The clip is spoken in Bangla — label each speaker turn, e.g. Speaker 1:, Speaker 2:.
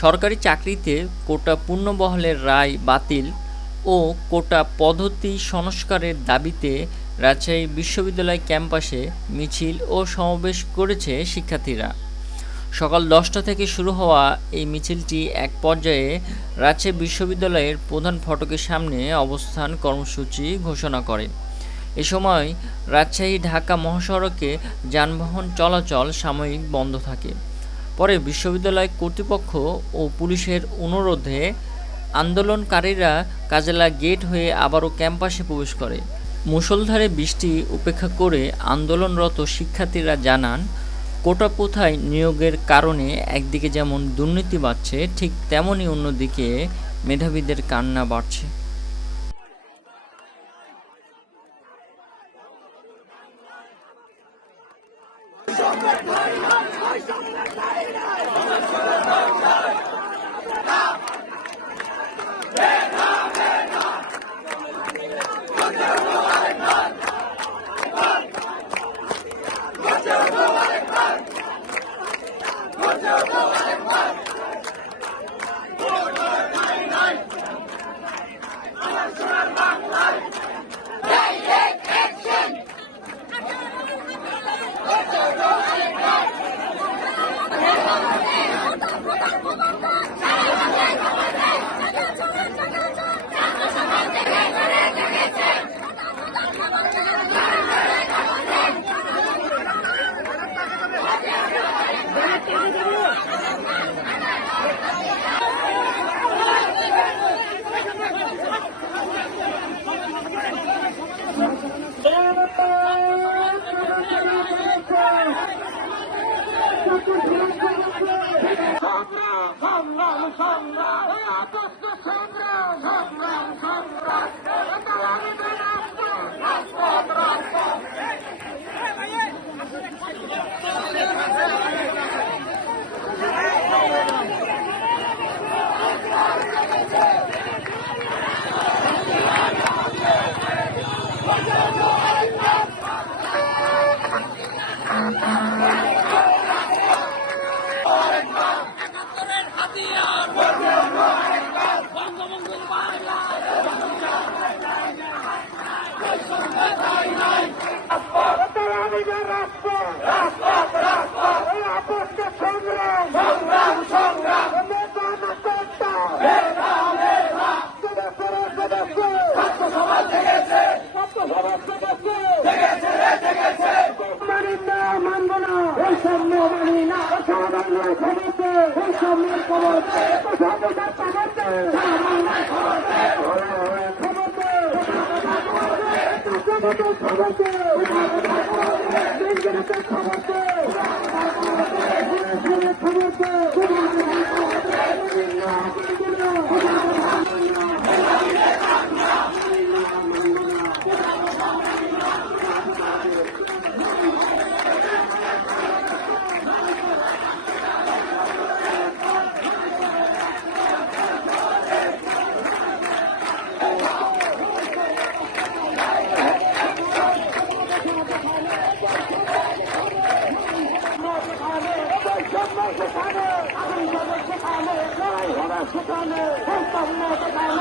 Speaker 1: সরকারি চাকরিতে কোটা পূর্ণবহলের রায় বাতিল ও কোটা পদ্ধতি সংস্কারের দাবিতে রাজশাহী বিশ্ববিদ্যালয় ক্যাম্পাসে মিছিল ও সমাবেশ করেছে শিক্ষার্থীরা। সকাল দশটা থেকে শুরু হওয়া এই মিছিলটি এক পর্যায়ে রাজশাহী বিশ্ববিদ্যালয়ের প্রধান ফটকের সামনে অবস্থান কর্মসূচি ঘোষণা করে। এ সময় রাজশাহী ঢাকা মহাসড়কে যানবাহন চলাচল সাময়িক বন্ধ থাকে। পরে বিশ্ববিদ্যালয় কর্তৃপক্ষ ও পুলিশের অনুরোধে আন্দোলনকারীরা কাজেলা গেট হয়ে আবারও ক্যাম্পাসে প্রবেশ করে। মুষলধারে বৃষ্টি উপেক্ষা করে আন্দোলনরত শিক্ষার্থীরা জানান, কোটা প্রথায় নিয়োগের কারণে একদিকে যেমন দুর্নীতি বাড়ছে, ঠিক তেমনই অন্যদিকে মেধাবীদের কান্না বাড়ছে।
Speaker 2: সংগ্রাম সংগ্রাম সংগ্রাম এই আগস্ট সংগ্রাম সংগ্রাম সংগ্রাম দালালিদের রাজপথ রাজপথ রাজপথ বৈষম্যের খবর খবর খবর সামান্যায় সেখানে সেখানে সেখানে